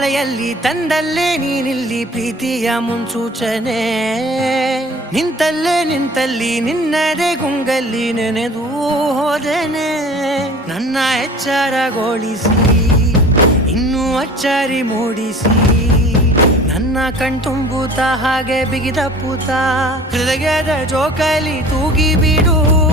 ಮಳೆಯಲ್ಲಿ ತಂದಲ್ಲೇ ನೀನಿಲ್ಲಿ ಪ್ರೀತಿಯ ಮುನ್ಸೂಚನೆ. ನಿಂತಲ್ಲಿ ನಿನ್ನದೇ ಗುಂಗಲ್ಲಿ ನೆನೆದು ಹೋದೆನೆ. ನನ್ನ ಎಚ್ಚರಗೊಳಿಸಿ ಇನ್ನೂ ಅಚ್ಚರಿ ಮೂಡಿಸಿ ನನ್ನ ಕಣ್ತುಂಬುತ್ತಾ ಹಾಗೆ ಬಿಗಿದಪ್ಪುತ್ತಾ ಹೃದಯದ ಜೋಕಾಲಿ ತೂಗಿ ಬಿಡು.